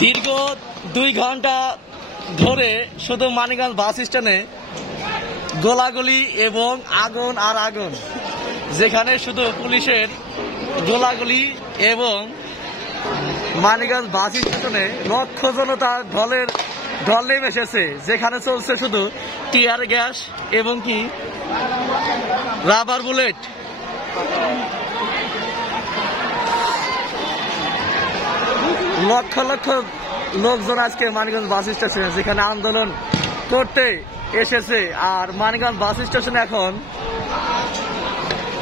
দীর্ঘ 2 ঘন্টা ধরে শুধু মানিকগঞ্জ বাস স্ট্যান্ডে গোলাগুলি এবং আগুন আর আগুন, যেখানে শুধু পুলিশের গোলাগুলি এবং মানিকগঞ্জ বাস স্টেশনে লক্ষ জনতা ঢল নেমে এসেছে, যেখানে চলছে শুধু টিয়ার গ্যাস এবং কি রাবার বুলেট। লক্ষ লক্ষ লোকজন আজকে মানিকগঞ্জ বাস স্টেশনে যেখানে আন্দোলন করতে এসেছে। আর মানিকগঞ্জ বাস স্টেশনে এখন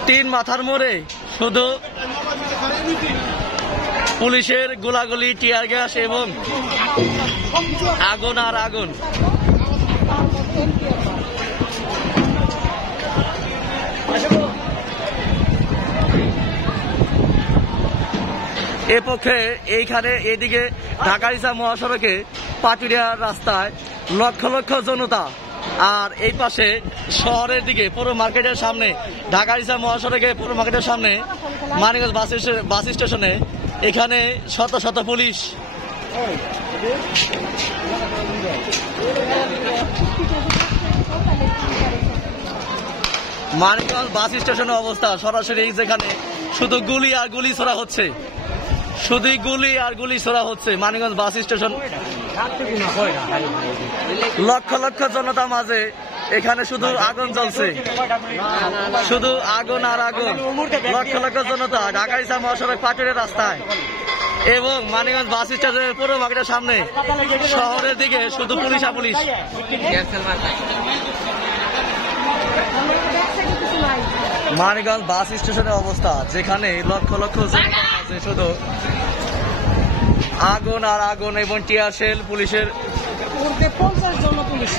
3 মাথার মোড়ে শুধু পুলিশের গোলাগুলি, টিয়ার গ্যাস এবং আগুন আর আগুন। এ পক্ষে এইখানে এদিকে ঢাকা-রিচা মহাসড়কে পাটুরিয়া রাস্তায় লক্ষ লক্ষ জনতা, আর এই পাশে শহরের দিকে পুরো মার্কেটের সামনে ঢাকা-রিচা মহাসড়কে পুরো মার্কেটের সামনে মানিকগঞ্জ বাস স্টেশনে এখানে শত শত পুলিশ। মানিকগঞ্জ বাস স্টেশনের অবস্থা সরাসরি, যেখানে শুধু গুলি আর গুলি ছোড়া হচ্ছে, শুধু গুলি আর গুলি ছোড়া হচ্ছে। মানিকগঞ্জ বাস স্টেশন লক্ষ লক্ষ জনতার মাঝে এখানে শুধু আগুন জ্বলছে, শুধু আগুন আর আগুন। লক্ষ লক্ষ জনতা ঢাকা-রিচা মহাসড়ক পাটুরিয়া রাস্তায় এবং মানিকগঞ্জ বাস স্টেশনের পুরো মার্কেটের সামনে শহরের দিকে শুধু পুলিশ আর পুলিশ। মানিকগঞ্জ বাস স্টেশনের অবস্থা, যেখানে লক্ষ লক্ষ জনতার মাঝে শুধু আগুন আর আগুন এবং টিয়ার শেল পুলিশের। 50 জন পুলিশ।